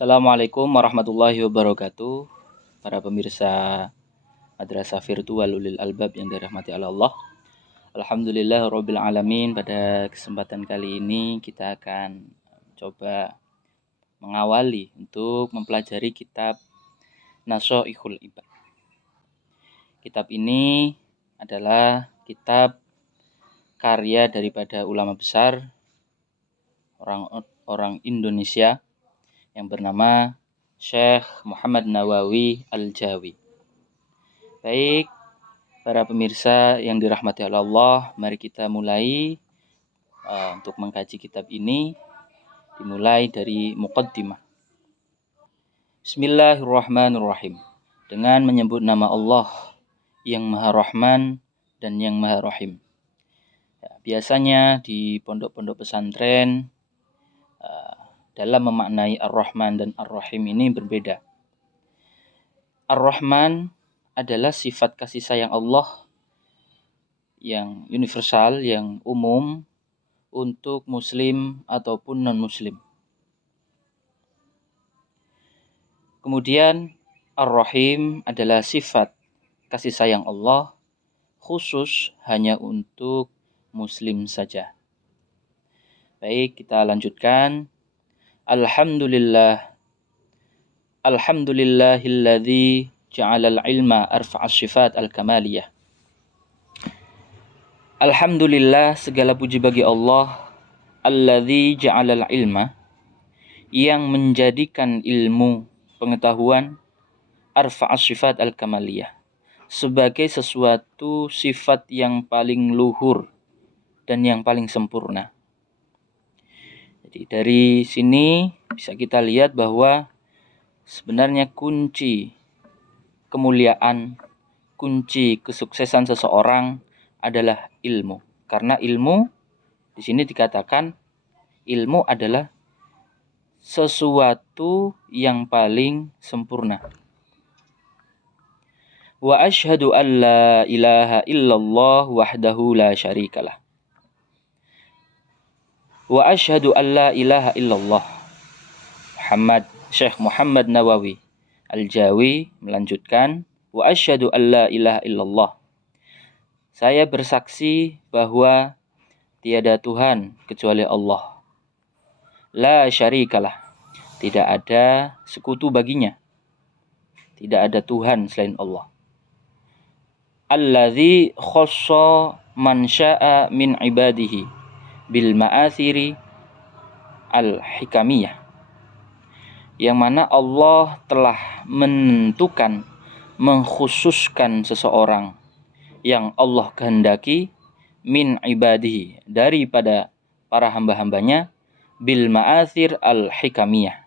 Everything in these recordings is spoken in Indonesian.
Assalamualaikum warahmatullahi wabarakatuh. Para pemirsa Madrasah Virtual Ulil Albab yang dirahmati Allah. Alhamdulillah Rabbil Alamin. Pada kesempatan kali ini kita akan coba mengawali untuk mempelajari kitab Nashaikhul Ibad. Kitab ini adalah kitab karya daripada ulama besar orang Indonesia yang bernama Syekh Muhammad Nawawi Al-Jawi. Baik, para pemirsa yang dirahmati Allah, mari kita mulai untuk mengkaji kitab ini. Dimulai dari muqaddimah. Bismillahirrahmanirrahim. Dengan menyebut nama Allah yang Maha Rahman dan yang Maha Rahim. Biasanya di pondok-pondok pesantren dalam memaknai Ar-Rahman dan Ar-Rahim ini berbeda. Ar-Rahman adalah sifat kasih sayang Allah yang universal, yang umum untuk muslim ataupun non-muslim. Kemudian Ar-Rahim adalah sifat kasih sayang Allah khusus hanya untuk muslim saja. Baik, kita lanjutkan. Alhamdulillahilladzi ja'alal ilma arfa'as sifat al-kamaliyah. Alhamdulillah, segala puji bagi Allah, alladzi ja'alal ilma, yang menjadikan ilmu, pengetahuan, arfa'as sifat al-kamaliyah, sebagai sesuatu sifat yang paling luhur dan yang paling sempurna. Jadi dari sini bisa kita lihat bahwa sebenarnya kunci kemuliaan, kunci kesuksesan seseorang adalah ilmu. Karena ilmu di sini dikatakan ilmu adalah sesuatu yang paling sempurna. Wa asyhadu an la ilaha illallah wahdahu la syarikalah. Wa asyhadu an la ilaha illallah. Syekh Muhammad Nawawi Al-Jawi melanjutkan, wa asyhadu an la ilaha illallah. Saya bersaksi bahwa tiada Tuhan kecuali Allah. La syarikalah. Tidak ada sekutu baginya. Tidak ada Tuhan selain Allah. Alladzi khassa man syaa min ibadihi bil ma'athiri al-hikamiyah, yang mana Allah telah menentukan, mengkhususkan seseorang yang Allah kehendaki min ibadihi, daripada para hamba-hambanya, bil ma'athir al-hikamiyah,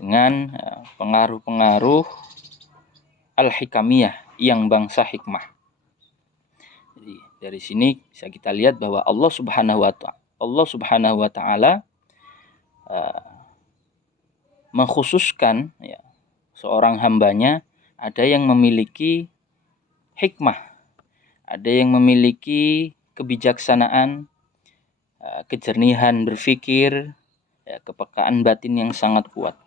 dengan pengaruh-pengaruh al-hikamiyah yang bangsa hikmah. Jadi dari sini bisa kita lihat bahwa Allah Subhanahu wa taala mengkhususkan seorang hambanya, ada yang memiliki hikmah, ada yang memiliki kebijaksanaan, kejernihan berpikir, kepekaan batin yang sangat kuat.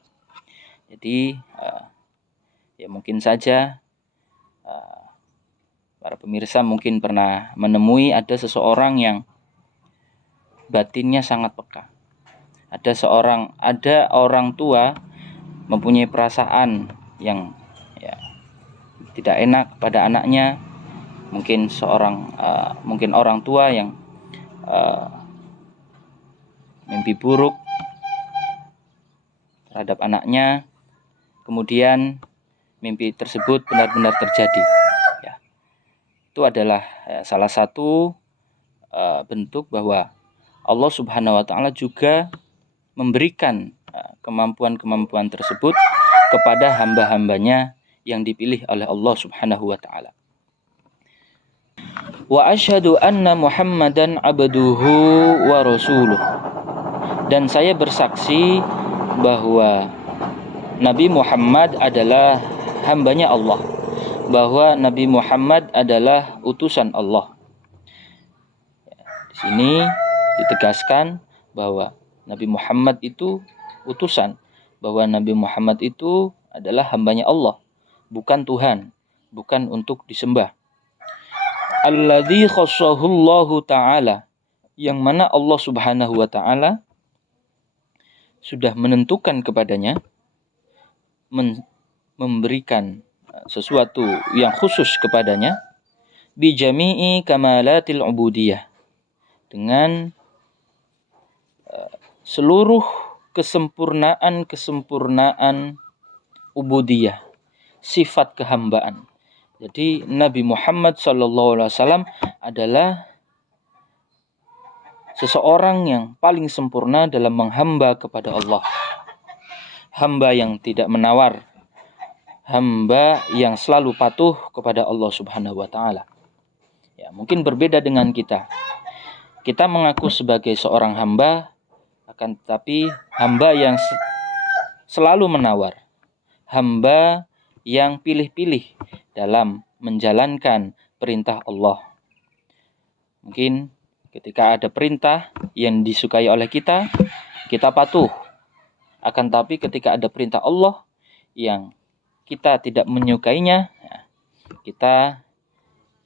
Jadi mungkin saja para pemirsa mungkin pernah menemui ada seseorang yang batinnya sangat peka. Ada orang tua mempunyai perasaan yang tidak enak pada anaknya. Mungkin orang tua yang mimpi buruk terhadap anaknya, kemudian mimpi tersebut benar-benar terjadi. Itu adalah salah satu bentuk bahwa Allah Subhanahu wa taala juga memberikan kemampuan-kemampuan tersebut kepada hamba-hambanya yang dipilih oleh Allah Subhanahu wa taala. Wa asyhadu anna Muhammadan abduhu wa rasuluh. Dan saya bersaksi bahwa Nabi Muhammad adalah hambanya Allah, bahwa Nabi Muhammad adalah utusan Allah. Di sini ditegaskan bahwa Nabi Muhammad itu utusan, bahwa Nabi Muhammad itu adalah hambanya Allah, bukan Tuhan, bukan untuk disembah. Alladzi khassahullahu ta'ala, yang mana Allah Subhanahu wa ta'ala sudah menentukan kepadanya, memberikan sesuatu yang khusus kepadanya, bijami'i kamalatil ubudiyah, dengan seluruh kesempurnaan ubudiyah, sifat kehambaan. Jadi Nabi Muhammad SAW adalah seseorang yang paling sempurna dalam menghamba kepada Allah. Hamba yang tidak menawar, hamba yang selalu patuh kepada Allah Subhanahu wa ta'ala. Ya, mungkin berbeda dengan kita. Kita mengaku sebagai seorang hamba, akan tetapi hamba yang selalu menawar, hamba yang pilih-pilih dalam menjalankan perintah Allah. Mungkin ketika ada perintah yang disukai oleh kita, kita patuh. Akan tetapi ketika ada perintah Allah yang kita tidak menyukainya, kita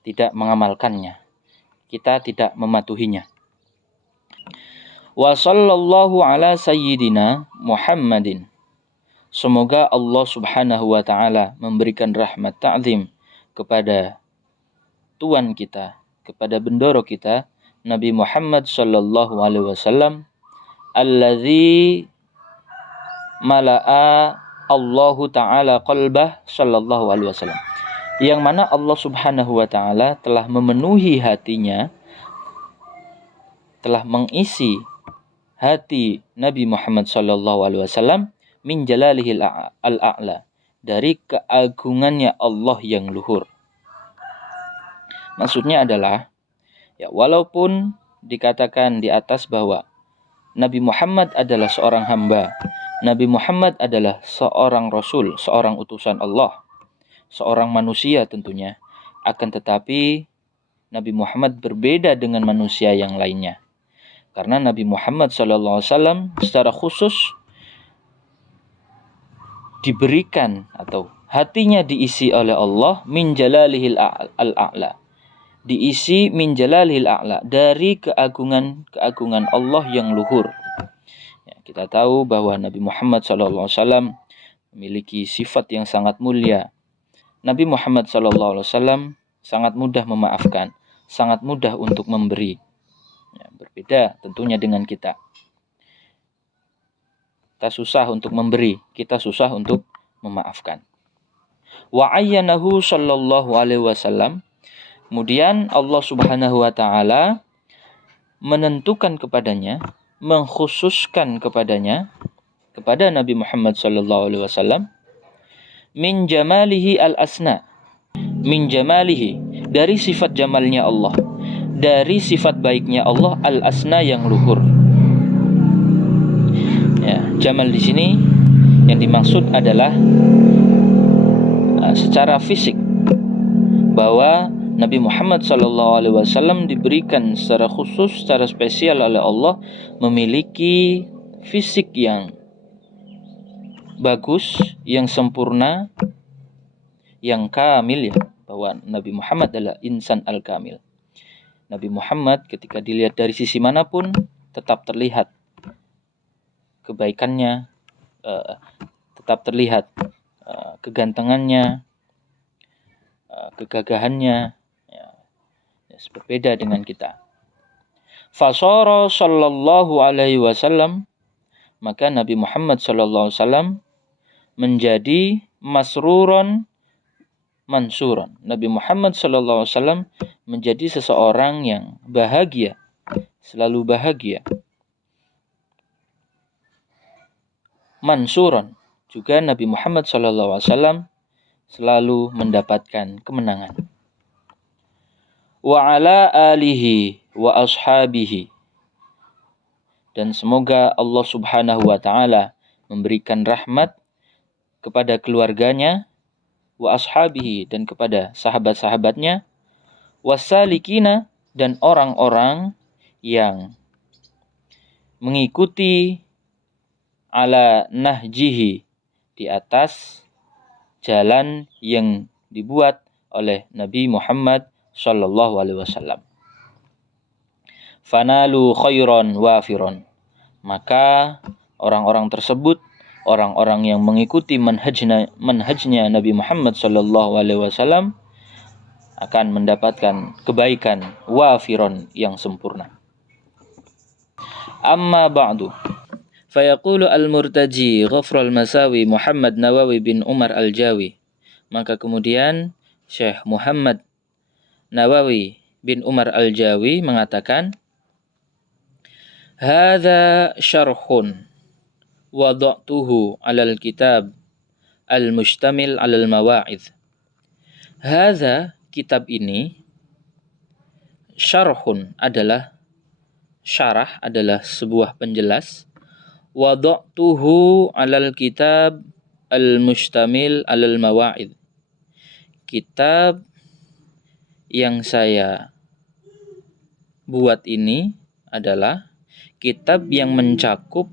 tidak mengamalkannya, kita tidak mematuhinya. Wa sallallahu ala sayyidina Muhammadin. Semoga Allah Subhanahu wa ta'ala memberikan rahmat ta'zim kepada Tuhan kita, kepada bendoro kita, Nabi Muhammad sallallahu alaihi wasallam, allazi mala'a Allahu ta'ala qalbah sallallahu alaihi wasallam, yang mana Allah Subhanahu wa ta'ala telah memenuhi hatinya, telah mengisi hati Nabi Muhammad sallallahu alaihi wasallam min jalalihil al-a'la, dari keagungannya Allah yang luhur. Maksudnya adalah, ya, walaupun dikatakan di atas bahwa Nabi Muhammad adalah seorang hamba, Nabi Muhammad adalah seorang rasul, seorang utusan Allah, seorang manusia tentunya, akan tetapi Nabi Muhammad berbeda dengan manusia yang lainnya. Karena Nabi Muhammad SAW secara khusus diberikan atau hatinya diisi oleh Allah min jalalihil al-a'la. Diisi min jalalihil a'la, dari keagungan Allah yang luhur. Ya, kita tahu bahwa Nabi Muhammad SAW memiliki sifat yang sangat mulia. Nabi Muhammad SAW sangat mudah memaafkan, sangat mudah untuk memberi. Ya, berbeda tentunya dengan kita. Kita susah untuk memberi, kita susah untuk memaafkan. Wa ayyanahu sallallahu alaihi wasallam. Kemudian Allah Subhanahu wa ta'ala menentukan kepadanya, mengkhususkan kepadanya, kepada Nabi Muhammad sallallahu alaihi wasallam, min jamalihi al-asna, min jamalihi, dari sifat jamalnya Allah, dari sifat baiknya Allah, al-asna, yang luhur. Ya, jamal di sini yang dimaksud adalah secara fisik, bahwa Nabi Muhammad SAW diberikan secara khusus, secara spesial oleh Allah, memiliki fisik yang bagus, yang sempurna, yang kamil, ya, bahwa Nabi Muhammad adalah insan al-kamil. Nabi Muhammad ketika dilihat dari sisi manapun tetap terlihat kebaikannya, tetap terlihat kegantengannya, kegagahannya, ya, berbeda dengan kita. Fasara sallallahu alaihi wasallam, maka Nabi Muhammad sallallahu alaihi wasallam menjadi masruron mansuron. Nabi Muhammad sallallahu alaihi wasallam menjadi seseorang yang bahagia, selalu bahagia. Mansuron, juga Nabi Muhammad sallallahu alaihi wasallam selalu mendapatkan kemenangan. Wa ala alihi wa ashabihi, dan semoga Allah Subhanahu wa ta'ala memberikan rahmat kepada keluarganya, wa ashabihi, dan kepada sahabat-sahabatnya, wasalikina, dan orang-orang yang mengikuti ala nahjihi, di atas jalan yang dibuat oleh Nabi Muhammad sallallahu alaihi wasallam. Fanalu khairan wafiron, maka orang-orang tersebut, orang-orang yang mengikuti manhajnya Nabi Muhammad sallallahu alaihi wasallam, akan mendapatkan kebaikan wafiron, yang sempurna. Amma ba'du, fayaqulu al-murtaji ghafral masawi Muhammad Nawawi bin Umar al-Jawi, maka kemudian Syekh Muhammad Nawawi bin Umar al-Jawi mengatakan, hadza syarhun wada'tuhu 'alal kitab al-mustamil 'alal mawa'idh. Hadza, kitab ini, syarhun adalah syarah, adalah sebuah penjelas, wada'tuhu 'alal kitab al-mustamil 'alal mawa'idh. Kitab yang saya buat ini adalah kitab yang mencakup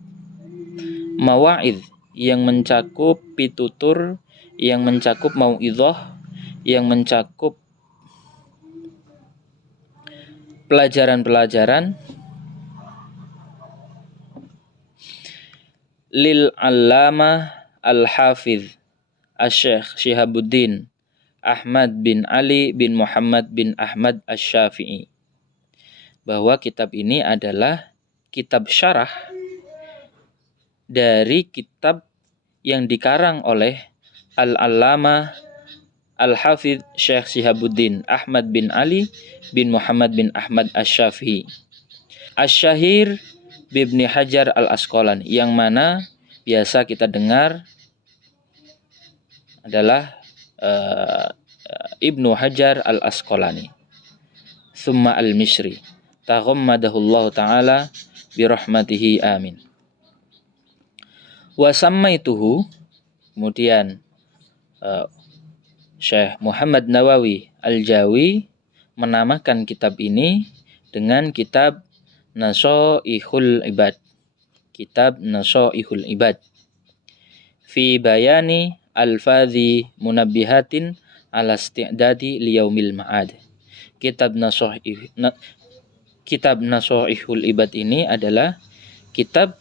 mawa'idh, yang mencakup pitutur, yang mencakup mau'idhah, yang mencakup pelajaran-pelajaran lil allamah al-hafidh asy-syekh Syihabuddin Ahmad bin Ali bin Muhammad bin Ahmad asy-Syafi'i, bahwa kitab ini adalah kitab syarah dari kitab yang dikarang oleh Al-Allamah Al-Hafidh Syekh Syihabuddin Ahmad bin Ali bin Muhammad bin Ahmad asy-Syafi'i Asy-Syahir Ibnu Hajar Al-Asqalani, yang mana biasa kita dengar adalah Ibnu Hajar Al-Asqalani, thumma al-Misri, taghammadahullahu ta'ala birahmatihi, amin. Wa sammaituhu, kemudian Syekh Muhammad Nawawi Al-Jawi menamakan kitab ini dengan kitab Nasaihul Ibad, kitab Nasaihul Ibad, fi bayani alfadhi munabbihatin ala isti'dadi liyaumil ma'ad. Kitab Nasaihul Ibad ini adalah kitab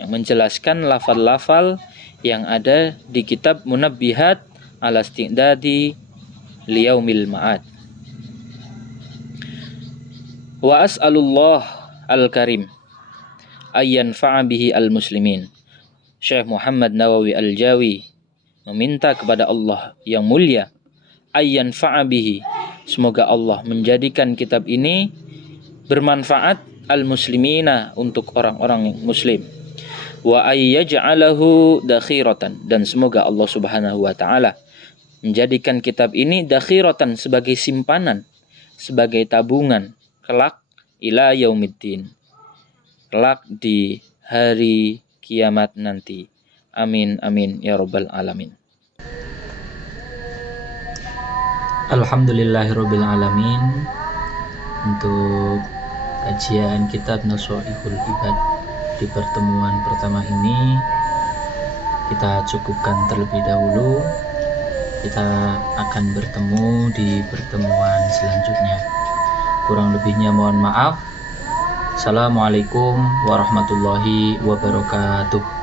yang menjelaskan lafal-lafal yang ada di kitab Munabbihat ala isti'dadi liyaumil ma'ad. Wa as'alullah al-karim ayyan fa'a bihi al-muslimin. Syekh Muhammad Nawawi Al-Jawi meminta kepada Allah yang mulia, ayyan fa'a bihi, semoga Allah menjadikan kitab ini bermanfaat al-muslimina, untuk orang-orang muslim, wa ayyaj'alahu dakhiratan, dan semoga Allah Subhanahu wa taala menjadikan kitab ini dakhiratan, sebagai simpanan, sebagai tabungan kelak, ila yaumiddin, kelak di hari kiamat nanti. Amin amin ya rabbal alamin. Alhamdulillahirabbil alamin. Untuk kajian kitab Nasaihul Ibad di pertemuan pertama ini kita cukupkan terlebih dahulu. Kita akan bertemu di pertemuan selanjutnya. Kurang lebihnya mohon maaf. Assalamualaikum warahmatullahi wabarakatuh.